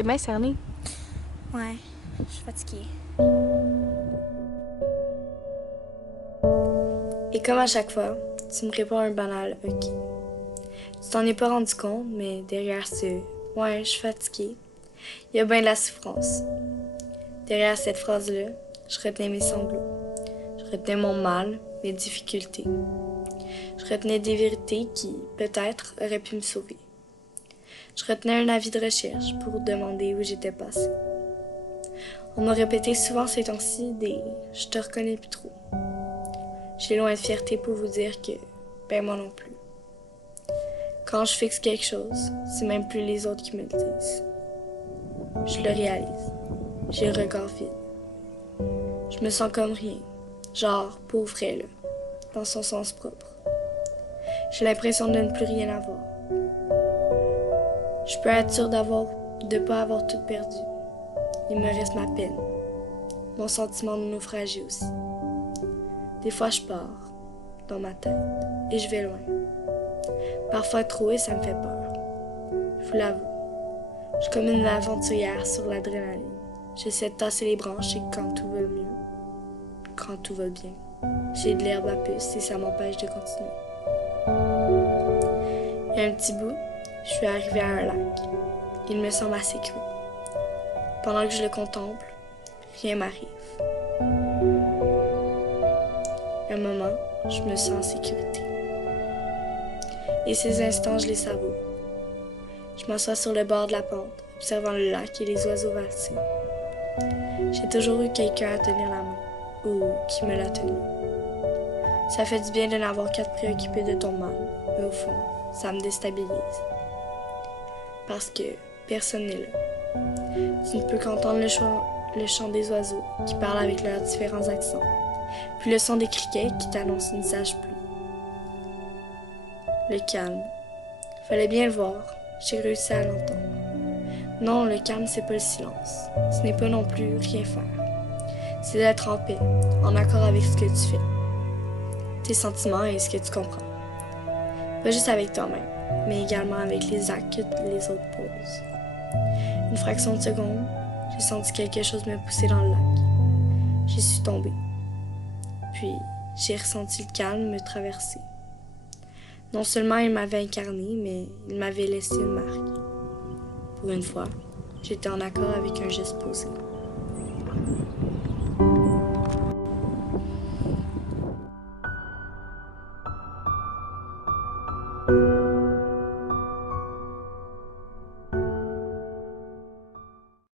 T'es bien cerné. Ouais, je suis fatiguée. Et comme à chaque fois, tu me réponds un banal « OK ». Tu t'en es pas rendu compte, mais derrière ce « Ouais, je suis fatiguée », il y a bien de la souffrance. Derrière cette phrase-là, je retenais mes sanglots. Je retenais mon mal, mes difficultés. Je retenais des vérités qui, peut-être, auraient pu me sauver. Je retenais un avis de recherche pour demander où j'étais passée. On m'a répété souvent ces temps-ci des « Je te reconnais plus trop ». J'ai loin de fierté pour vous dire que, ben moi non plus. Quand je fixe quelque chose, c'est même plus les autres qui me le disent. Je le réalise. J'ai le regard vide. Je me sens comme rien. Genre, pour vrai, là. Dans son sens propre. J'ai l'impression de ne plus rien avoir. Je peux être sûre de pas avoir tout perdu. Il me reste ma peine. Mon sentiment de naufragie aussi. Des fois, je pars, dans ma tête, et je vais loin. Parfois trop et ça me fait peur. Je vous l'avoue. Je suis comme une aventurière sur l'adrénaline. J'essaie de tasser les branches et quand tout va mieux, quand tout va bien, j'ai de l'herbe à puce et ça m'empêche de continuer. Il y a un petit bout, je suis arrivée à un lac. Il me semble assez creux. Pendant que je le contemple, rien m'arrive. Un moment, je me sens en sécurité. Et ces instants, je les savoure. Je m'assois sur le bord de la pente, observant le lac et les oiseaux valser. J'ai toujours eu quelqu'un à tenir la main, ou qui me l'a tenu. Ça fait du bien de n'avoir qu'à te préoccuper de ton mal, mais au fond, ça me déstabilise. Parce que personne n'est là. Tu ne peux qu'entendre le chant des oiseaux qui parlent avec leurs différents accents, puis le son des criquets qui t'annoncent une sage pluie. Le calme. Fallait bien le voir, j'ai réussi à l'entendre. Non, le calme, c'est pas le silence. Ce n'est pas non plus rien faire. C'est d'être en paix, en accord avec ce que tu fais, tes sentiments et ce que tu comprends. Pas juste avec toi-même, mais également avec les actes que les autres posent. Une fraction de seconde, j'ai senti quelque chose me pousser dans le lac. J'y suis tombée. Puis, j'ai ressenti le calme me traverser. Non seulement il m'avait incarné, mais il m'avait laissé une marque. Pour une fois, j'étais en accord avec un geste posé.